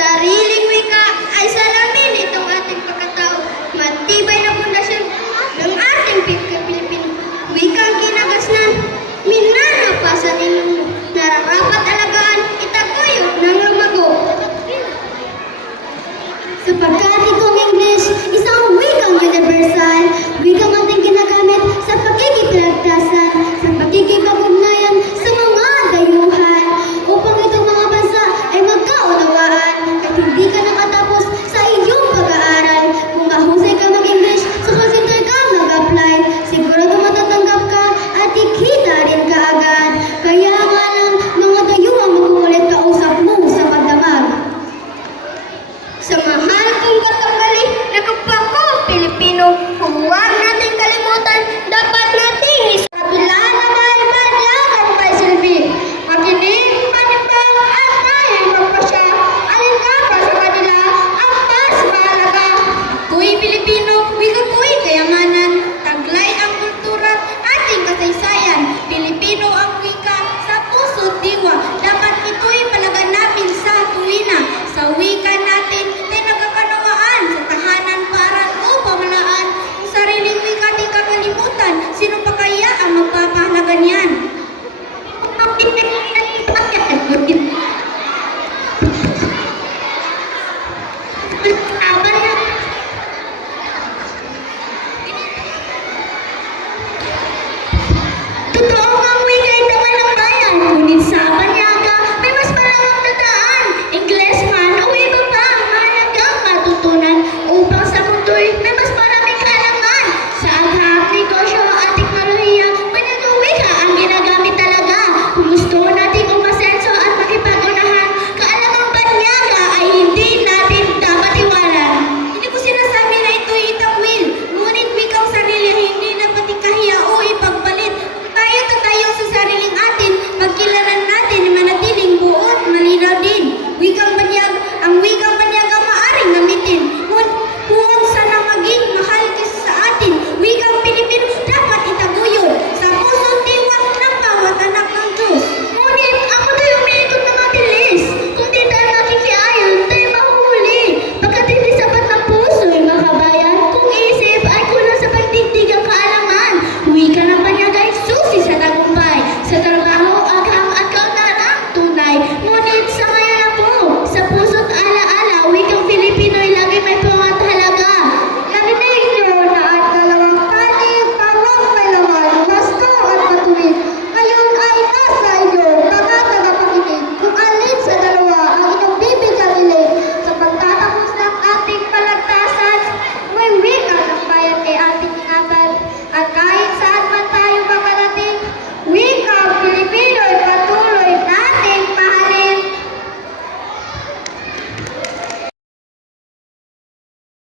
Sariling wika ay salamin itong ating pagkatao. Matibay na pundasyon ng ating Pilipino. Wikang kinagasnan, minana sa ninyong nararapat alagaan, itaguyod ng lumago. Sapagkat itong English, isang wikang universal, wikang ating ginagamit sa pagkikipinagtasan, sa pagkikipag-ugnayan sa mga dayuhan, upang itong mga bansa ay magkaunawaan at hindi ka nakatapos sa iyong pag-aaral. Kung mahusay ka mag-English, sa call center ka mag-apply, sigurado matatanggap ka at kikita rin ka agad. Kaya nga lang, mga dayuhan mag-uulit kausap mo sa magdamag. Sa mahal kong katangali na kapwa ko Pilipino, huwag nating kalimutan, dapat nating isabilan na dahil madlagang may silbi. Makinig, panibang at tayong magpasya, alin ka pa sa kanila ang mas mahalaga. Ako'y Pilipino, wika ko'y kayamanan, taglay ang kultura, ating kasaysayan. Pilipino ang wika, sa puso't diwa, dapat ito'y palaganapin sa tuwina. Sa wika natin, tayo nagkakanawaan sa tahanan para o pamalaan. Ang sariling wika di kakalimutan, sino pa kaya ang magpapahalaga niyan?